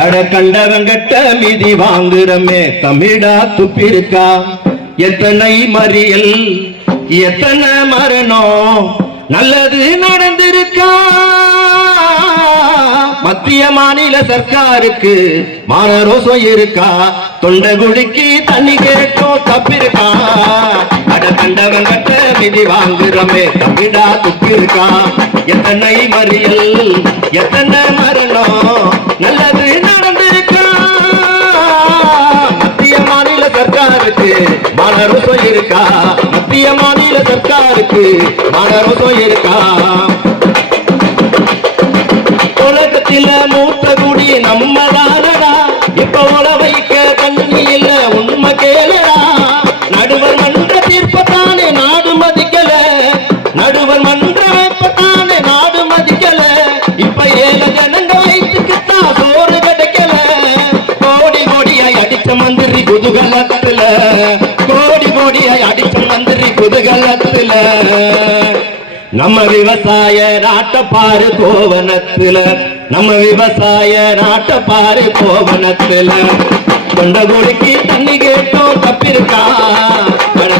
அட கண்டவங்கட்ட மிதி வாங்குறமே தமிழா துப்பிருக்கா? எத்தனை மறியல் எத்தனை மரணம் நல்லது நடந்திருக்கா? மத்திய மாநில சர்க்காருக்கு மானரோசம் இருக்கா? தொண்டை குடிக்கு தண்ணி கேட்டோம் தப்பிருக்கா? அட கண்டவன் கட்ட மிதி வாங்குறமே தமிழா துப்பிருக்கா? எத்தனை மறியல் எத்தனை மரணம் நல்லது சர்க்காருக்கு மானரோசம் இருக்கா மத்திய மாநில சர்க்காருக்கு மானரோசம் இருக்கா உலகத்தில மூத்த குடி நம்ம தானடா இப்ப உல வைக்க தண்ணி இல்ல உண்மை கேளடா. நடுவர் மன்ற தீர்ப்பத்தானே நாடு மதிக்கல. நடுவர் மன்ற வைப்பத்தானே நாடு மதிக்கல. இப்ப ஏழு ஜனங்க வயிற்றுக்குத்தான் சோறு கிடைக்கல. கோடி கோடியாய் அடிச்ச மந்திரி குதூகலத்துல மந்திரி நம்ம விவசாய நாட்டப்பாரு பாரு கோவனத்துல நம்ம விவசாய நாட்டப்பாரு பாரு கோவனத்துல கொண்ட குடிக்கு தண்ணி கேட்டோம் தப்பிருக்கா?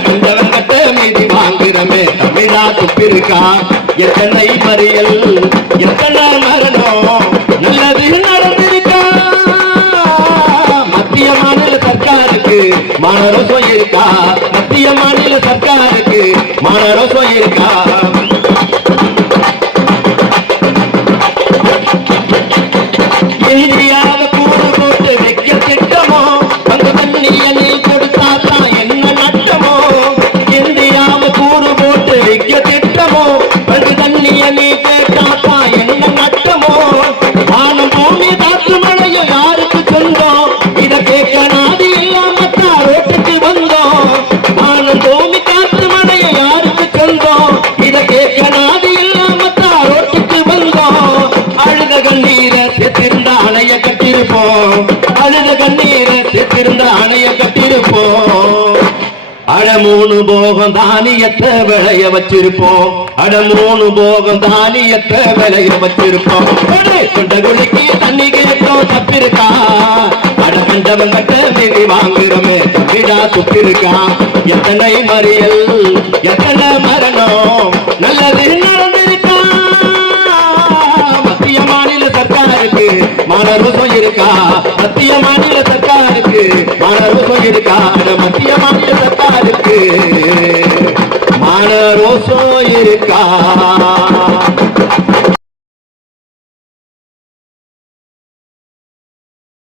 கண்டவன் கட்ட மீதி வாங்குறமே தமிழா துப்பிருக்கா? எத்தனை மறியல் எத்தனை மரணம்? நல்லது நடந்திருக்கா? மத்திய மாநில சர்க்காருக்கு மானரோசம் இருக்கா? மத்திய மாநில பத்தாருக்கு மன ரசம் இருக்கா? அழுத கண்ணீரை சேர்த்திருந்த அணைய கட்டிருப்போம் அட மூணு போகம் தானியத்தை விளைய வச்சிருப்போம். அட மூணு போகம் தானியத்தை விளைய வச்சிருப்போம். கொண்ட குழிக்கு தண்ணி கேட்டோம் தப்பிருக்கா. அட கண்டவன் கட்ட மீறி வாங்குறோமே தமிழா துப்பிருக்கா. எத்தனை மறியல் எத்தனை மரணம் நல்லது மானரோசம் இருக்கா மத்திய மாநில சர்க்காருக்கு மானரோசம் இருக்கா மத்திய மாநில சர்க்காருக்கு மானரோசம் இருக்கா